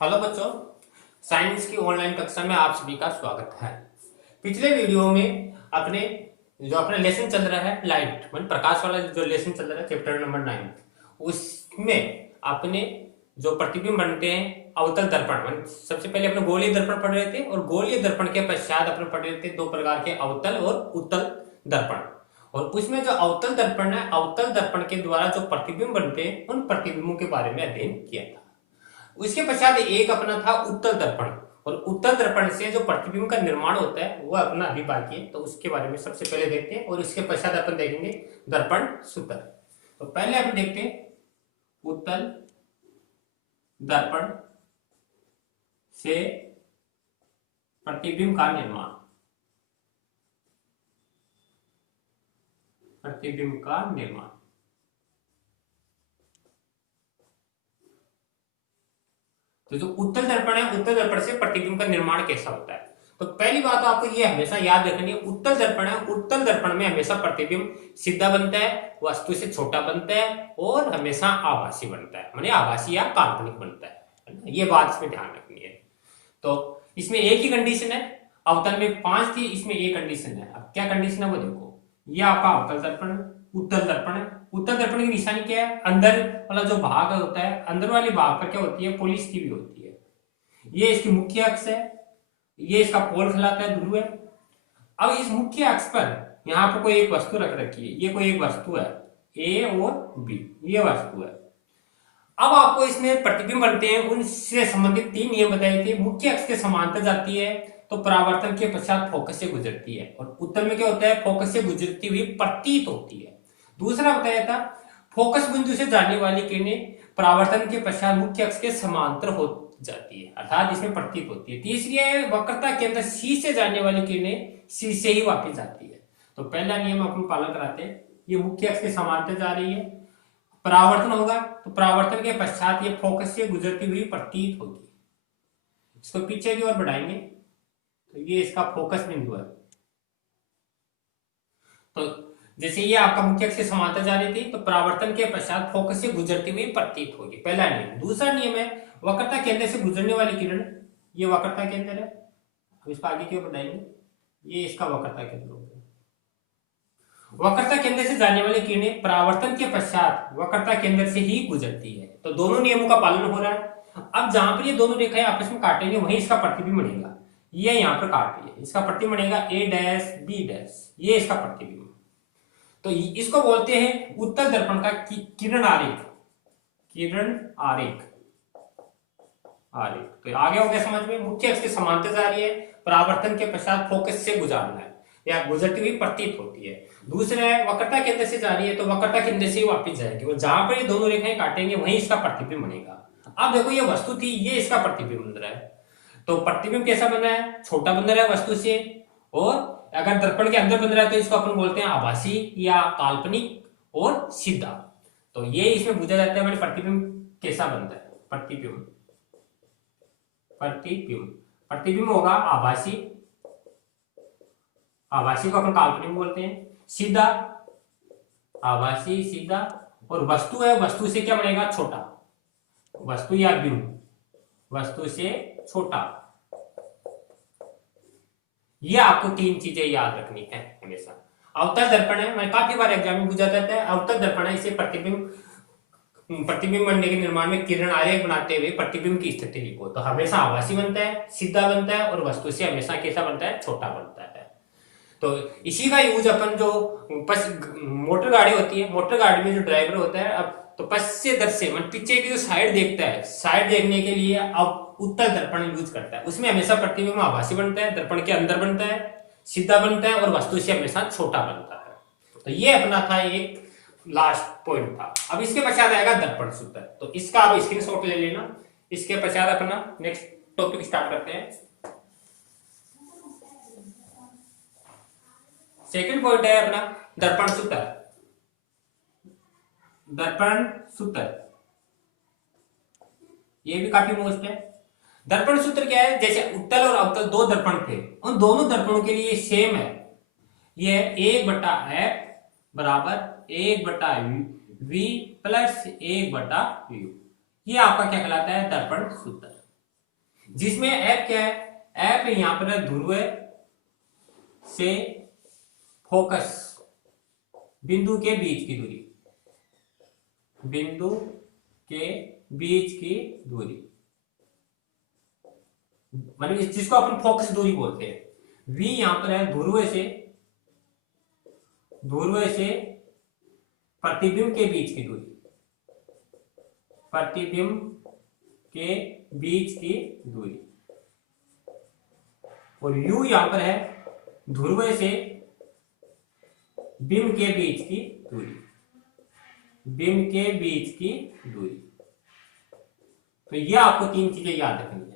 Hello बच्चों, science की online कक्षा में आप सभी का स्वागत है। पिछले वीडियो में अपना लेसन चल रहा है लाइट मन प्रकाश वाला जो लेसन चल रहा है चैप्टर नंबर 9, उसमें अपने जो प्रतिबिंब बनते हैं अवतल दर्पण मन सबसे पहले अपने गोलीय दर्पण पढ़ रहे थे और गोलीय दर्पण के पश्चात अपने पढ़ रहे थे दो प्रकार के अवतल और उत्तल दर्पण। और उसमें जो अवतल दर्पण है, अवतल दर्पण के द्वारा जो प्रतिबिंब बनते हैं उन प्रतिबिंबों के बारे में अध्ययन किया था। उसके पश्चात एक अपना था उत्तल दर्पण, और उत्तल दर्पण से जो प्रतिबिंब का निर्माण होता है वो अपना अभी बाकी है, तो उसके बारे में सबसे पहले देखते हैं और उसके पश्चात अपन देखेंगे दर्पण सूत्र। तो पहले अपन देखते हैं उत्तल दर्पण से प्रतिबिंब का निर्माण। प्रतिबिंब का निर्माण तो जो उत्तल दर्पण है, उत्तल दर्पण से प्रतिबिंब का निर्माण कैसा होता है। तो पहली बात आपको ये हमेशा याद रखनी है, उत्तल दर्पण है, उत्तल दर्पण में हमेशा प्रतिबिंब सीधा बनता है, वस्तु से छोटा बनता है और हमेशा आभासी बनता है, माने आभासी या काल्पनिक बनता है। ये बात इसमें ध्यान रखनी है। तो इसमें एक ही कंडीशन है, अवतल में 5 थी, इसमें एक कंडीशन है। अब क्या कंडीशन है वो देखो, ये आपका अवतल दर्पण उत्तल दर्पण है। उत्तल दर्पण की निशानी क्या है, अंदर वाला जो भाग होता है, अंदर वाले भाग पर क्या होती है, पोलिस की भी होती है। ये इसकी मुख्य अक्ष है, ये इसका पोल कहलाता है, ध्रुव है। अब इस मुख्य अक्ष पर यहाँ पर कोई एक वस्तु रख रखी है, ये कोई एक वस्तु है ए और बी, ये वस्तु है। अब आपको इसमें प्रतिबिंब बनते हैं, उनसे संबंधित 3 नियम बताए थे। मुख्य अक्ष के समांतर जाती है तो परावर्तन के पश्चात फोकस से गुजरती है, और उत्तल में क्या होता है, फोकस से गुजरती हुई प्रतीत होती है। दूसरा बताया था, फोकस बिंदु से जाने वाली किरणें परावर्तन के पश्चात मुख्य अक्ष के समांतर हो जाती है, अर्थात इसमें प्रतीत होती है। तीसरी है, वक्रता के अंदर सी से जाने वाली किरणें सी से ही वापस जाती है। तो पहला नियम अपन पालन कराते हैं, ये मुख्य अक्ष के समांतर जा रही है, परावर्तन होगा तो परावर्तन के पश्चात ये फोकस से गुजरती हुई प्रतीत होगी। इसको पीछे की ओर बढ़ाएंगे तो ये इसका फोकस बिंदु है। तो जैसे ये आपका मुख्य अक्ष से समांतर जा रही थी तो परावर्तन के पश्चात फोकस से गुजरती हुई प्रतीत होगी, पहला नियम। दूसरा नियम है, वक्रता केंद्र से गुजरने वाली किरण, ये वक्रता केंद्र है, अब इसको आगे की ओर बढ़ाएंगे, ये इसका वक्रता केंद्र हो गया। वक्रता केंद्र से जाने वाली किरणें परावर्तन के पश्चात वक्रता केंद्र से ही गुजरती है। तो दोनों नियमों का पालन हो रहा है। अब जहां पर ये दोनों रेखाएं आपस में काटेंगे वहीं इसका प्रतिबिंब बनेगा। ये यहां पर काट रही है, इसका प्रतिबिंब बनेगा ए डैश बी डैश, ये इसका प्रतिबिंब। तो इसको बोलते हैं उत्तल दर्पण का किरण आरेख। किरण आरेख, आरेख। तो आगे हो गया समझ में, मुख्य अक्ष के समांतर जा रही है, परावर्तन के पश्चात फोकस से गुजरना है या गुजरती हुई प्रतीत होती है। दूसरा है, वक्रता केंद्र से जा रही है तो वक्रता केंद्र से ही वापस जाएगी, और जहां पर ये दोनों रेखाएं काटेंगे वहीं इसका प्रतिबिंब बनेगा। अब देखो ये वस्तु थी, ये इसका प्रतिबिंब बन रहा है। तो प्रतिबिंब कैसा बन रहा है, छोटा बन रहा है वस्तु से, और अगर दर्पण के अंदर बन रहा है तो इसको अपन बोलते हैं आभासी या काल्पनिक और सीधा। तो ये इसमें पूछा जाता है मैंने प्रतिबिंब कैसा बनता है। प्रतिबिंब प्रतिबिंब प्रतिबिंब होगा आभासी, आभासी को अपन काल्पनिक बोलते हैं, सीधा आभासी सीधा, और वस्तु है, वस्तु से क्या बनेगा, छोटा, वस्तु या बिंब, वस्तु से छोटा। ये आपको 3 चीजें याद रखनी है हमेशा। अवतल दर्पण है, मैं काफी बार एग्जाम में पूछा जाता है, अवतल दर्पण है, इसे प्रतिबिंब बनने के निर्माण में किरण आरेख बनाते हुए प्रतिबिंब की स्थिति लिखो। तो हमेशा आभासी बनता है, सीधा बनता है, और वस्तु से हमेशा कैसा बनता है, छोटा बनता है। तो इसी का यूज अपन जो मोटर गाड़ी होती है, मोटर गाड़ी में जो ड्राइवर होता है, अब तो पश्चिम दर से पीछे की जो साइड देखता है, साइड देखने के लिए अब उत्तल दर्पण यूज करता है। उसमें हमेशा प्रतिबिंब आभासी बनता है, दर्पण के अंदर बनता है, सीधा बनता है, और वस्तु से हमेशा छोटा बनता है। तो ये अपना था एक लास्ट पॉइंट था। अब इसके पश्चात आएगा दर्पण सूत्र, तो इसका आप स्क्रीनशॉट ले लेना। इसके पश्चात अपना नेक्स्ट टॉपिक स्टार्ट करते हैं। सेकंड पॉइंट है अपना दर्पण सूत्र। दर्पण सूत्र ये भी काफी मोस्ट है। दर्पण सूत्र क्या है, जैसे उत्तल और अवतल 2 दर्पण थे, उन दोनों दर्पणों के लिए सेम है, ये 1/f बराबर 1/v प्लस 1/u। ये आपका क्या कहलाता है, दर्पण सूत्र। जिसमें एफ क्या है, एफ यहां पर है ध्रुव से फोकस बिंदु के बीच की दूरी, बिंदु के बीच की दूरी, मतलब जिसको अपन फोकस दूरी बोलते हैं। v यहां पर है ध्रुव से प्रतिबिंब के बीच की दूरी, प्रतिबिंब के बीच की दूरी, और u यहां पर है ध्रुव से बिंब के बीच की दूरी, बिंब के बीच की दूरी। तो ये आपको तीन चीजें याद रखनी है।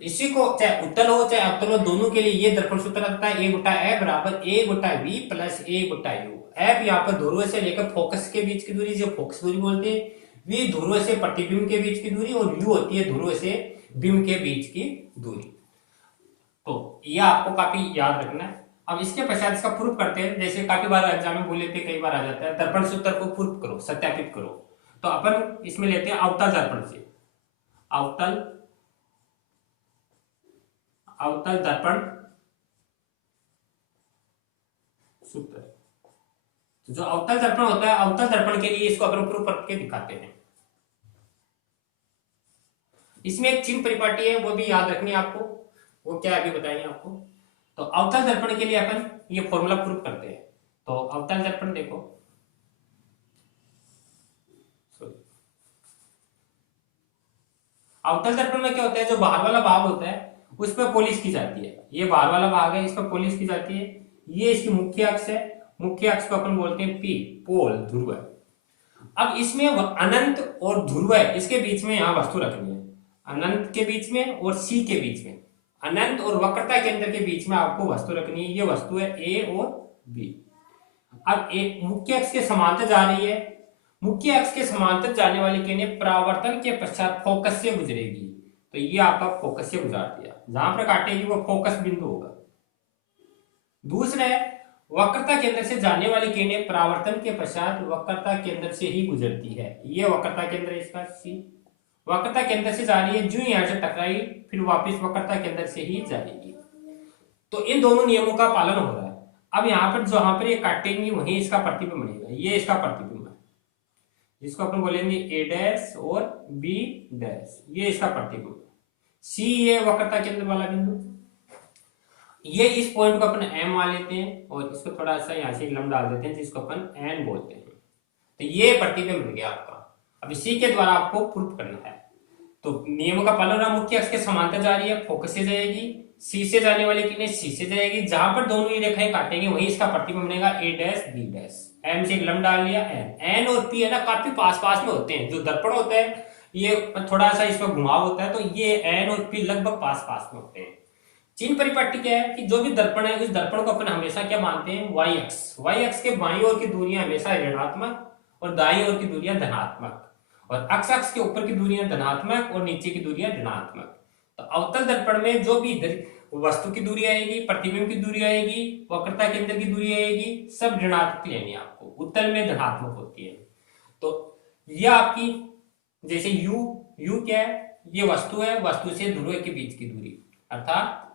इसी को चाहे उत्तल हो चाहे अवतल हो, दोनों के लिए ये दर्पण सूत्र आता है, ए गुटा ए बराबर ए गुटा वी प्लस ए गुटा यू। एफ यहाँ पर ध्रुव से लेकर फोकस के बीच की दूरी, जो फोकस दूरी बोलते हैं, वी ध्रुव से प्रतिबिंब के बीच की दूरी, और यू होती है ध्रुव से बिंब के बीच की दूरी। तो यह आपको काफी याद रखना है। अब इसके पश्चात इसका प्रूफ करते हैं। जैसे काफी बार एग्जाम में बोले थे, कई बार आ जाता है, दर्पण सूत्र को प्रूफ करो, सत्यापित करो। तो अपन इसमें लेते हैं अवतल दर्पण से, अवतल दर्पण सूत्र। तो जो अवतल दर्पण होता है, अवतल दर्पण के लिए इसको अपन प्रूफ करके दिखाते हैं। इसमें एक चिन्ह परिपाटी है, वो भी याद रखनी है आपको, वो क्या अभी बताएंगे आपको। तो अवतल दर्पण के लिए अपन ये फॉर्मूला प्रूफ करते हैं। तो अवतल दर्पण देखो, अवतल दर्पण में क्या होता है, जो बाहर वाला भाग होता है उस पर पॉलिश की जाती है। ये बाहर वाला भाग है, इस पर पॉलिश की जाती है। ये इसकी मुख्य अक्ष है, मुख्य अक्ष को अपन बोलते हैं पी, पोल, ध्रुव। अब इसमें अनंत और ध्रुव है, इसके बीच में यहां वस्तु रखनी है, अनंत के बीच में और सी के बीच में, अनंत और वक्रता केंद्र के बीच में आपको वस्तु रखनी है। ये वस्तु है ए और बी। अब एक मुख्य अक्ष के समांतर जा रही है, मुख्य अक्ष के समांतर जाने वाली किरणें परावर्तन के पश्चात फोकस से गुजरेगी। तो ये आपका फोकस से गुजार दिया, जहां पर काटेगी वो फोकस बिंदु होगा। दूसरा है वक्रता केंद्र से जाने वाली किरणें परावर्तन के पश्चात वक्रता केंद्र से ही गुजरती है। ये वक्रता केंद्र इसका सी, वक्रता केंद्र से जा रही है, जो यहां से टकराई फिर वापस वक्रता केंद्र से ही जाएगी। तो इन दोनों नियमों का पालन हो रहा है। अब यहाँ पर जहां पर ये काटेंगी वहीं इसका प्रतिबिंब बनेगा, ये इसका प्रतिबिंब है, जिसको अपन बोलेंगे ए डैश और बी डैश, ये इसका प्रतिबिंब। सी ये वक्रता केंद्र वाला बिंदु, ये इस पॉइंट को अपन एम मान लेते हैं और इसको थोड़ा सा यहां से लंब डाल देते हैं, जिसको अपन एन बोलते हैं। तो ये प्रतिबिंब मिल गया आपका। अब इसी के द्वारा आपको प्रूफ करना है। तो नियमों का पालन रहा, मुख्य अक्ष के समांतर जा रही है, फोकस से जाएगी, सी से जाने वाली किरणें सी से जाएगी, जहां पर दोनों ही रेखाएं काटेंगे वहीं इसका प्रतिबिंब बनेगा ए डैश बी डैश। एम से एक लंब डाल लिया, एन, एन और पी है ना काफी पास पास में होते हैं। जो दर्पण होता है ये थोड़ा सा इसमें घुमाव होता है, तो ये एन और पी लगभग पास पास में होते हैं। चिन्ह परिपाटी क्या है कि जो भी दर्पण है उस दर्पण को अपन हमेशा क्या मानते हैं, वाई अक्ष। वाई अक्ष के बाईं ओर की दूरियां हमेशा ऋणात्मक और दाईं ओर की दूरियां धनात्मक, और अक्ष अक्ष के ऊपर की दूरियां धनात्मक और नीचे की दूरियां ऋणात्मक। तो अवतल दर्पण में जो भी वस्तु की दूरी आएगी, प्रतिबिंब की दूरी आएगी, वक्रता केंद्र की दूरी आएगी, सब ऋणात्मक लेनी है आपको। उत्तल में धनात्मक होती है। तो यह आपकी जैसे u क्या है, ये वस्तु है, वस्तु से ध्रुव के बीच की दूरी, अर्थात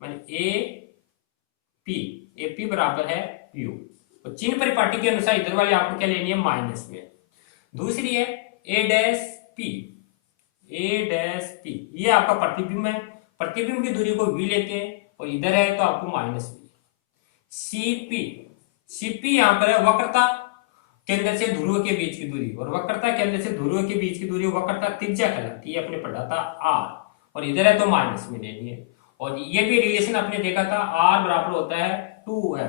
माने ए पी बराबर है u। तो चिन्ह परिपाटी के अनुसार इधर वाली आपको क्या लेनी है, माइनस में। दूसरी है ए डैश पी, ये आपका प्रतिबिंब है, प्रतिबिंब की दूरी को v लेते हैं और इधर है तो आपको माइनस v। सीपी यहां पर है वक्रता केंद्र से ध्रुव के बीच की दूरी, और वक्रता केंद्र से ध्रुव के बीच की दूरी वक्रता त्रिज्या कहलाती है, अपने पढ़ा था r, और इधर है तो माइनस में लेनी है। और ये भी रिलेशन आपने देखा था, r बराबर होता है 2f,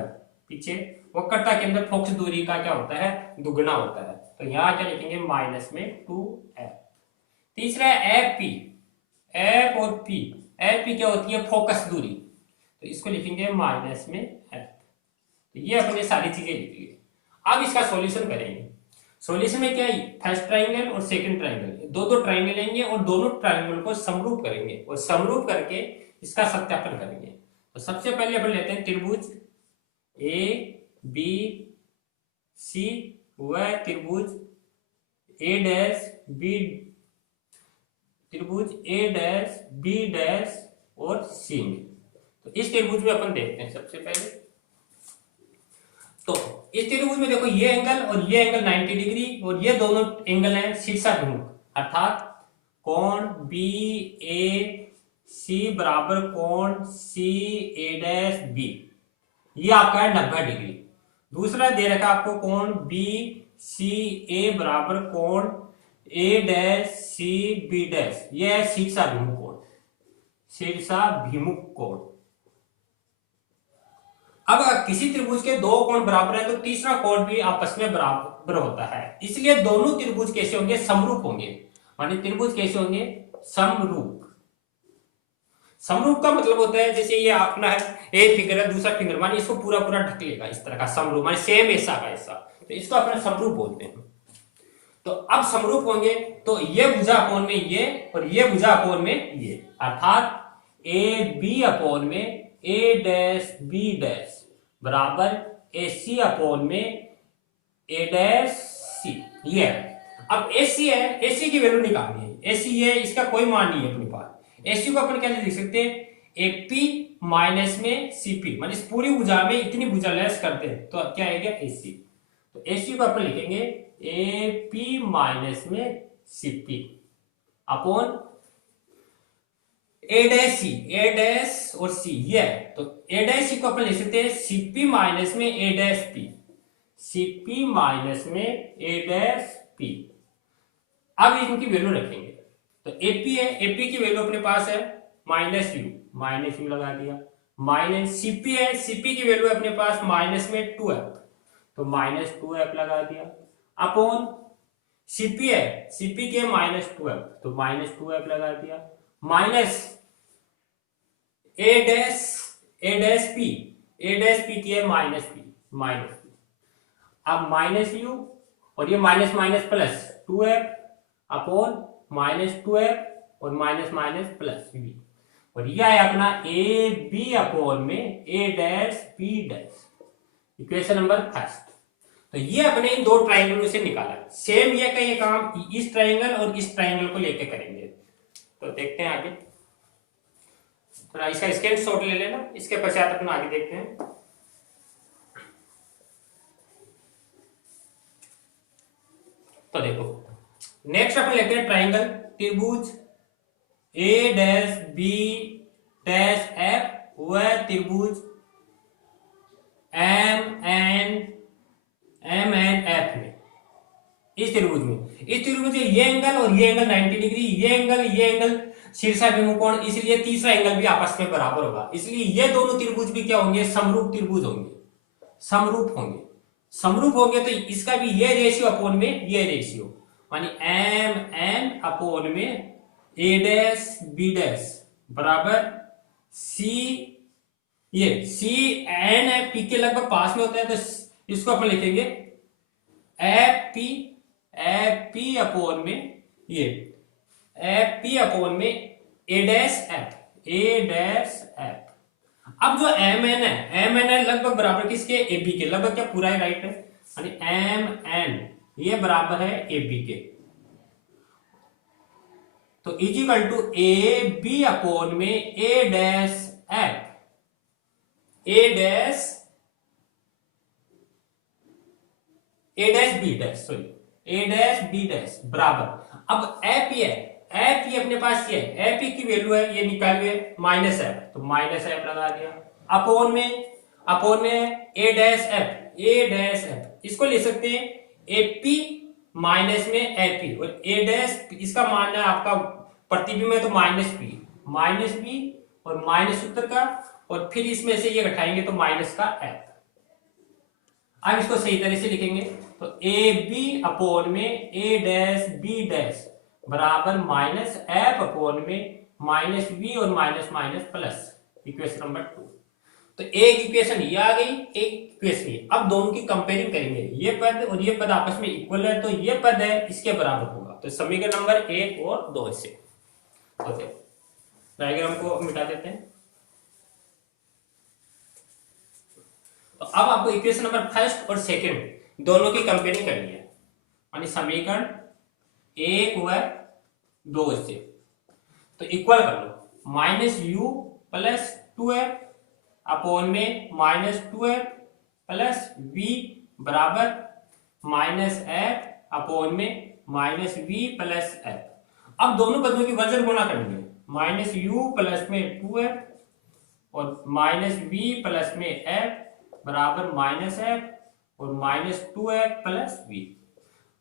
पीछे वक्रता केंद्र फोकस दूरी का क्या होता है, दुगना होता है। तो यहाँ क्या लिखेंगे, माइनस में 2f। तीसरा है एफ और पी, एफ पी क्या होती है, फोकस दूरी, तो इसको लिखेंगे माइनस में एफ। तो ये अपने सारी चीजें लिखी है। अब इसका सॉल्यूशन करेंगे। सॉल्यूशन में क्या है, फर्स्ट ट्राइंगल और सेकंड ट्राइंगल, दो ट्राइंगल लेंगे और दोनों ट्राइंगल को समरूप करेंगे और समरूप करके इसका सत्यापन करेंगे। तो सबसे पहले अपन लेते हैं त्रिभुज ए बी सी व त्रिभुज ए डैश बी, त्रिभुज ए डैश बी डैश और सी में। तो इस त्रिभुज में अपन देखते हैं सबसे पहले। तो इस त्रिभुज में देखो ये एंगल और ये एंगल 90 डिग्री और ये दोनों एंगल हैं शीर्षाभिमुख, अर्थात कोण बी ए सी बराबर कोण सी ए डैश बी, ये आपका है 90 डिग्री। दूसरा दे रखा आपको कोण बी सी ए बराबर कोण ए डैश सी बी डैश, ये है शीर्षाभिमुख कोण, शीर्षाभिमुख कोण। अब अगर किसी त्रिभुज के दो कोण बराबर है तो तीसरा कोण भी आपस में बराबर होता है, इसलिए दोनों त्रिभुज कैसे होंगे, समरूप होंगे। माने त्रिभुज कैसे होंगे, समरूप। समरूप का मतलब होता है जैसे ये अपना है एक फिंगर है दूसरा फिंगर, माने इसको पूरा पूरा ढक लेगा, इस तरह का समरूप, माने सेम ऐसा का ऐसा, तो इसको अपना समरूप बोलते हैं। तो अब समरूप होंगे तो ये भुजा कोण में ये और ये भुजा कोण में ये, अर्थात ए बी अपोन में ए डैश बी डैश बराबर ए सी अपोन में ए डैश सी, ये है। अब ए सी है, ए सी की वैल्यू निकालनी है, ए सी है इसका कोई मान नहीं है अपने पास। ए सी को अपन कैसे लिख सकते हैं, ए पी माइनस में सी पी, मतलब इस पूरी भुजा में इतनी भुजा लेस करते हैं तो क्या आएगा ए सी। तो ए सी को अपन लिखेंगे ए पी माइनस में सी पी अपॉन ए डैश सी, ए डैश और सी ये है। तो ए डैश सी को अपन लिख सकते हैं सी पी माइनस में A dash P, C P minus में ए डैश पी। अब इनकी वैल्यू रखेंगे तो एपी है, एपी की वैल्यू अपने पास है माइनस यू लगा दिया, माइनस सीपी है, सीपी की वैल्यू अपने पास माइनस में 2f, तो माइनस 2f लगा दिया अपॉन सीपी है, सीपी के माइनस 2f, तो माइनस 2f लगा दिया, माइनस ए डैश पी, ए डैश पी की है माइनस पी, अब माइनस यू और ये minus minus plus 2f upon minus 2f और माइनस माइनस प्लस v, और यह है अपना ए बी अपॉन में A dash B dash, equation number first. तो ये अपने इन दो ट्राइंगलों से निकाला। सेम ये का ये काम इस ट्राइंगल और इस ट्राइंगल को लेके करेंगे। तो देखते हैं आगे, थोड़ा इसका स्क्रीनशॉट ले लेना, इसके पश्चात अपन आगे देखते हैं। तो देखो नेक्स्ट अपन लेते हैं ट्राइंगल त्रिभुज ए डैश बी डैश एफ, वह त्रिभुज एम एन एफ में, इस त्रिभुज में ये एंगल और ये एंगल 90 डिग्री, ये एंगल शीर्षाभिमुख कोण, इसलिए तीसरा एंगल भी आपस में बराबर होगा, इसलिए ये दोनों त्रिभुज भी क्या होंगे, समरूप त्रिभुज होंगे, समरूप होंगे। तो इसका भी ये रेशियो अपोन में ये रेशियो, मानी एम एन अपोन में ए डैश बी डैश बराबर सी, ये सी एन एफ पी के लगभग पास में होता है, तो इसको अपन लिखेंगे एफ पी अपोन में ये एफ पी अपोन में ए डैश एफ। अब जो एम एन है लगभग बराबर किसके, ए बी के, लगभग क्या पूरा ही राइट है, यानी एम एन ये बराबर है ए बी के, तो is equal to A B upon में ए डैश बी डैश बराबर, अब एफ ये अपने पास ये एफ की वैल्यू है, ये निकालिए माइनस एफ, तो माइनस एफ लगा दिया अपोन में ए डैश एफ, इसको ले सकते हैं एपी माइनस में एपी, और ए डैश इसका मान है आपका प्रतिबिंब है तो माइनस बी और माइनस उत्तर का, और फिर इसमें से ये घटाएंगे तो माइनस का एफ। अब इसको सही तरह से लिखेंगे तो ए बी अपोन में ए डैश बी डैश बराबर माइनस एफ अपोन में माइनस बी और minus minus plus, equation number 2। तो एक इक्वेशन ये आ गई, एक इक्वेशन ये। अब दोनों की कंपेयरिंग करेंगे, ये पद और ये पद आपस में इक्वल है, तो ये पद है इसके बराबर होगा, तो समीकरण नंबर 1 और 2 से ओके, डायग्राम को मिटा देते हैं। तो अब आपको इक्वेशन नंबर फर्स्ट और सेकंड दोनों की कंपेयरिंग करनी है, यानी समीकरण 1 व 2 से। तो इक्वल कर लो, minus U plus 2f upon में माइनस 2f प्लस v बराबर माइनस एफ अपॉन में माइनस वी प्लस एफ। अब दोनों पदों की वजन गुणा करेंगे, माइनस यू प्लस में 2f और माइनस वी प्लस में एफ बराबर माइनस एफ और माइनस 2f प्लस वी।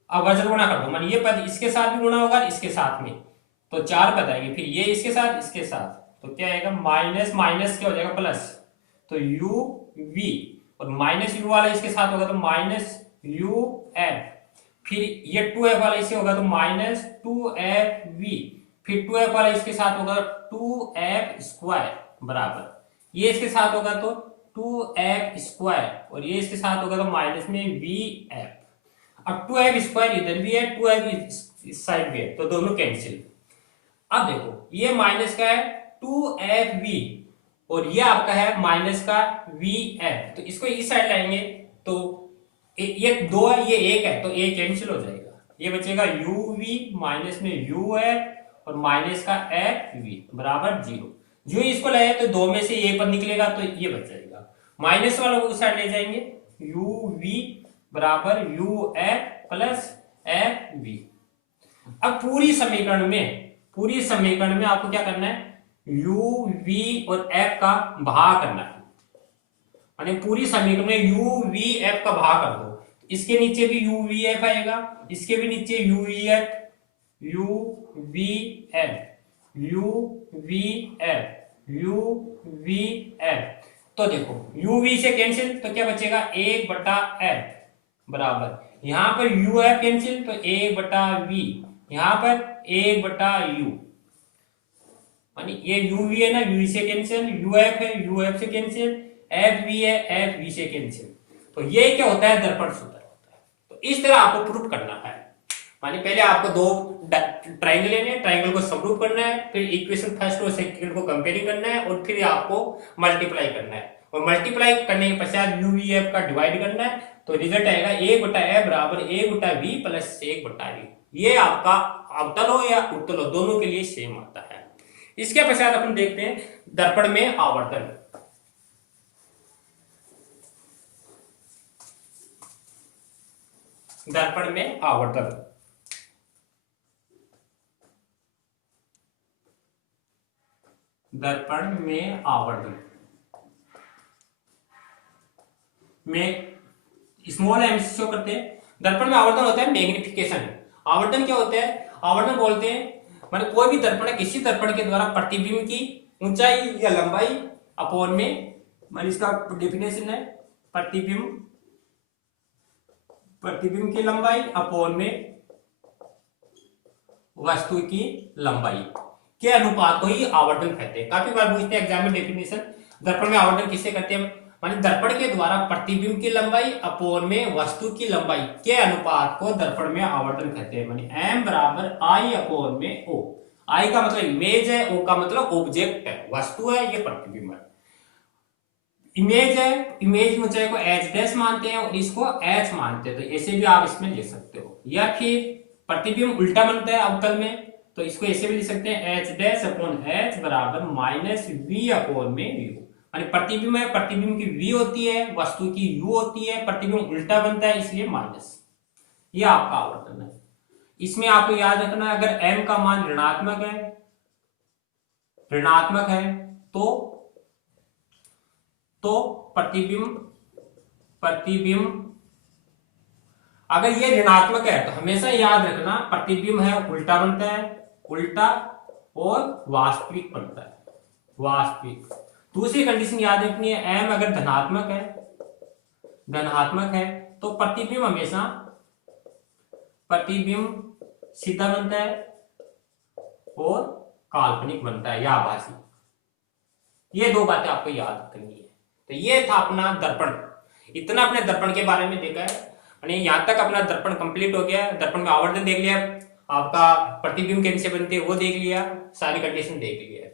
अब वजन गुणा कर दो, मान ये पद इसके साथ भी गुणा होगा इसके साथ में, तो 4 पद आएंगे, फिर ये इसके साथ, तो क्या आएगा माइनस माइनस क्या हो जाएगा प्लस, तो यू वी और माइनस यू वाला इसके साथ होगा तो माइनस यू एफ, फिर ये 2f वाला इससे होगा तो माइनस 2f वी, फिर 2f वाला इसके साथ होगा 2f स्क्वायर बराबर ये इसके साथ होगा तो 2f स्क्वायर और ये इसके साथ होगा तो माइनस में वी एफ। अब 2f स्क्वायर इधर भी है, 2f इस साइड भी है, तो दोनों कैंसिल। अब देखो ये माइनस का है 2fv और ये आपका है माइनस का vf, तो इसको इस साइड लाएंगे तो ये 2 है ये 1 है, तो ये कैंसिल हो जाएगा, ये बचेगा uv माइनस में uf और माइनस का fv बराबर 0। जो इसको लाए तो 2 में से ये पद निकलेगा तो ये बच जाएगा, माइनस वाला को उस साइड ले जाएंगे uv बराबर uf प्लस fv। अब पूरी समीकरण में आपको क्या करना है, u v और f का भाग करना है, यानी पूरी समीकरण में u v f का भाग कर दो, इसके नीचे भी u v f आएगा, इसके भी नीचे u v f u v f u v f u v f। तो देखो u v से कैंसिल तो क्या बचेगा 1/f बराबर यहां पर u f कैंसिल तो 1/v, यहां पर 1/u, यानी ये uv है ना, uv से कैंसिल, uf है uf से कैंसिल, fv है fv से कैंसिल। तो ये क्या होता है, दर्पण सूत्र होता है। तो इस तरह आपको प्रूफ करना है, मानी पहले आपको 2 ट्रायंगल लेने हैं, ट्रायंगल को समरूप करना है, फिर इक्वेशन फर्स्ट और सेकंड को कंपेयरिंग करना है और फिर आपको मल्टीप्लाई करना है, और मल्टीप्लाई करने के पश्चात uvf का डिवाइड करना है, तो रिजल्ट आएगा 1/f बराबर 1/v प्लस 1/v। ये आपका अवतल हो या उत्तल हो दोनों के लिए सेम आता है। इसके पश्चात अपन देखते हैं दर्पण में आवर्तन। दर्पण में आवर्तन में स्मॉल एम से शो करते हैं। दर्पण में आवर्तन होता है मैग्निफिकेशन। आवर्तन क्या होता है, आवर्तन बोलते हैं माने कोई भी दर्पण है, किसी दर्पण के द्वारा प्रतिबिंब की ऊंचाई या लंबाई अपॉन में, मान इसका डेफिनेशन है प्रतिबिंब की लंबाई अपॉन में वस्तु की लंबाई के अनुपात को ही आवर्तन कहते हैं। काफी बार पूछते हैं एग्जाम में डेफिनेशन, दर्पण में आवर्तन किससे करते हैं, माने दर्पण के द्वारा प्रतिबिंब की लंबाई अपॉन में वस्तु की लंबाई के अनुपात को दर्पण में आवर्तन कहते हैं। माने m बराबर I अपॉन में O। I का मतलब इमेज है, O का मतलब ऑब्जेक्ट है, वस्तु है, ये प्रतिबिंब है। इमेज है, इमेज की ऊंचाई को h' मानते हैं और इसको h मानते हैं, तो ऐसे भी आप इसमें ले सकते हो। या फिर प्रतिबिंब उल्टा बनता है अवतल में, तो इसको ऐसे भी लिख सकते हैं h' अपॉन h बराबर माइनस v अपॉन में u। यानी प्रतिबिंब है, प्रतिबिंब की v होती है, वस्तु की u होती है, प्रतिबिंब उल्टा बनता है इसलिए माइनस। ये आपका आवर्तन है। इसमें आपको याद रखना है अगर m का मान ऋणात्मक है तो प्रतिबिंब अगर ये ऋणात्मक है तो हमेशा याद रखना प्रतिबिंब है उल्टा बनता है, उल्टा और वास्तविक बनता है, वास्तविक। दूसरी कंडीशन याद रखनी है, m अगर धनात्मक है तो प्रतिबिंब हमेशा सीधा बनता है और काल्पनिक बनता है या आभासी। ये 2 बातें आपको याद करनी है। तो ये था अपना दर्पण। इतना अपने दर्पण के बारे में देखा है, यानी यहां तक अपना दर्पण कंप्लीट हो गया। दर्पण में आवर्तन देख लिया, आपका प्रतिबिंब कैसे बनते हैं वो देख लिया, सारी कंडीशन देख लिया।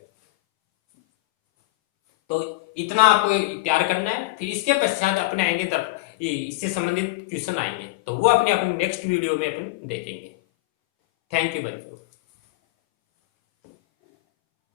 तो इतना आपको तैयार करना है। फिर इसके पश्चात अपने आएंगे इससे संबंधित क्वेश्चन आएंगे, तो वो अपने नेक्स्ट वीडियो में अपन देखेंगे। थैंक यू बच्चों।